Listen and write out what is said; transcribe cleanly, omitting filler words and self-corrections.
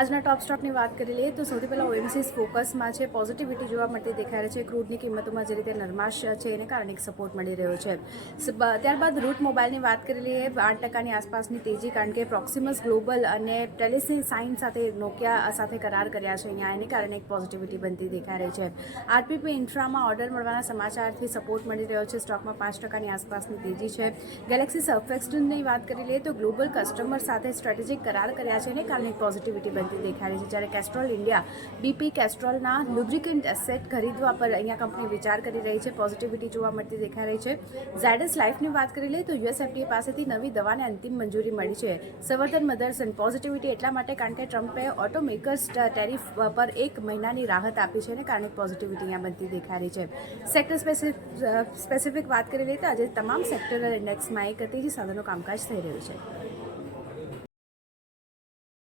આજના ટોપ સ્ટોકની વાત કરી લઈએ તો સૌથી પહેલાં ઓએમસીસ ફોકસમાં છે. પોઝિટિવિટી જોવા મળતી દેખાઈ રહી છે. ક્રૂડની કિંમતોમાં જે રીતે નરમાશ છે એને કારણે એક સપોર્ટ મળી રહ્યો છે. ત્યારબાદ રૂટ મોબાઈલની વાત કરી લઈએ 8% આસપાસની તેજી, કારણ કે પ્રોક્સિમસ ગ્લોબલ અને ટેલિસી સાઇન સાથે નોકિયા સાથે કરાર કર્યા છે અહીંયા, એને કારણે એક પોઝિટિવિટી બનતી દેખાઈ રહી છે. આરપીપી ઇન્ફ્રામાં ઓર્ડર મળવાના સમાચારથી સપોર્ટ મળી રહ્યો છે. સ્ટોકમાં 5%ની આસપાસની તેજી છે. ગેલેક્સી સર્ફેક્સની વાત કરી લઈએ તો ગ્લોબલ કસ્ટમર સાથે સ્ટ્રેટેજિક કરાર કર્યા છે, એને કારણે પોઝિટિવિટી બનતી દેખાઈ રહી છે. જ્યારે કેસ્ટ્રોલ ઇન્ડિયા બીપી કેસ્ટ્રોલના લુબ્રિકન્ટ એસેટ ખરીદવા પર અહીંયા કંપની વિચાર કરી રહી છે. પોઝિટિવિટી જોવા મળતી દેખાઈ રહી છે. ઝાયડસ લાઇફની વાત કરી લઈએ તો યુએસએફડીએ પાસેથી નવી દવાને અંતિમ મંજૂરી મળી છે. સંવર્ધન મધરસન પોઝિટિવિટી એટલા માટે કારણ કે ટ્રમ્પે ઓટોમેકર્સ ટેરિફ પર 1 મહિનાની રાહત આપી છે, એને કારણે પોઝિટિવિટી અહીંયા બનતી દેખાઈ રહી છે. સેક્ટર સ્પેસિફિક વાત કરી લઈએ તો આજે તમામ સેક્ટરલ ઇન્ડેક્સમાં એક તેજી સાથેનું કામકાજ થઈ રહ્યું છે.